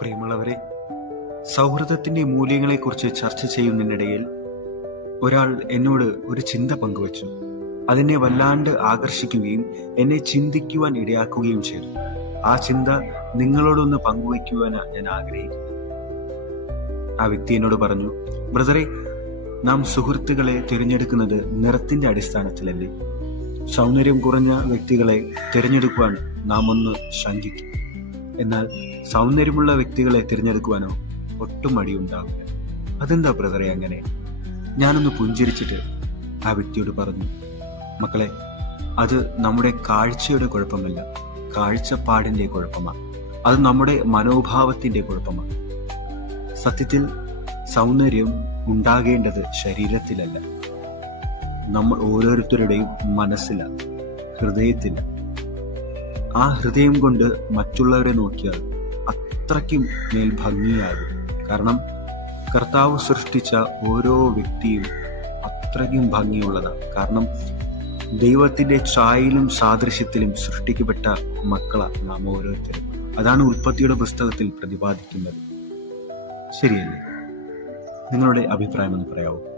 പ്രിയമുള്ളവരെ, സൗഹൃദത്തിന്റെ മൂല്യങ്ങളെക്കുറിച്ച് ചർച്ച ചെയ്യുന്നതിനിടയിൽ ഒരാൾ എന്നോട് ഒരു ചിന്ത പങ്കുവച്ചു. അതെന്നെ വല്ലാണ്ട് ആകർഷിക്കുകയും എന്നെ ചിന്തിക്കുവാൻ ഇടയാക്കുകയും ചെയ്തു. ആ ചിന്ത നിങ്ങളോടൊന്ന് പങ്കുവയ്ക്കുവാനാണ് ഞാൻ ആഗ്രഹിക്കുന്നത്. ആ വ്യക്തി എന്നോട് പറഞ്ഞു, ബ്രദറെ, നാം സുഹൃത്തുക്കളെ തിരഞ്ഞെടുക്കുന്നത് നിറത്തിന്റെ അടിസ്ഥാനത്തിലല്ലേ? സൗന്ദര്യം കുറഞ്ഞ വ്യക്തികളെ തിരഞ്ഞെടുക്കുവാൻ നാം ഒന്ന് ശങ്കിക്കും. എന്നാൽ സൗന്ദര്യമുള്ള വ്യക്തികളെ തിരഞ്ഞെടുക്കുവാനോ ഒട്ടും മടിയുണ്ടാവില്ല. അതെന്താ ബ്രദറെ അങ്ങനെ? ഞാനൊന്ന് പുഞ്ചിരിച്ചിട്ട് ആ വ്യക്തിയോട് പറഞ്ഞു, മക്കളെ, അത് നമ്മുടെ കാഴ്ചയുടെ കുഴപ്പമല്ല, കാഴ്ചപ്പാടിന്റെ കുഴപ്പമാണ്. അത് നമ്മുടെ മനോഭാവത്തിന്റെ കുഴപ്പമാണ്. സത്യത്തിൽ സൗന്ദര്യം ഉണ്ടാകേണ്ടത് ശരീരത്തിലല്ല, നമ്മൾ ഓരോരുത്തരുടെയും മനസ്സിലാണ്, ഹൃദയത്തില്ല. ആ ഹൃദയം കൊണ്ട് മറ്റുള്ളവരെ നോക്കിയാൽ അത്രയ്ക്കും മേൽ ഭംഗിയാകും. കാരണം കർത്താവ് സൃഷ്ടിച്ച ഓരോ വ്യക്തിയും അത്രയ്ക്കും ഭംഗിയുള്ളതാണ്. കാരണം ദൈവത്തിന്റെ ഛായയിലും സാദൃശ്യത്തിലും സൃഷ്ടിക്കപ്പെട്ട മക്കളാണ് നാം ഓരോരുത്തരും. അതാണ് ഉൽപ്പത്തിയുടെ പുസ്തകത്തിൽ പ്രതിപാദിക്കുന്നത്. ശരിയല്ലേ? നിങ്ങളുടെ അഭിപ്രായം എന്ന് പറയാവൂ.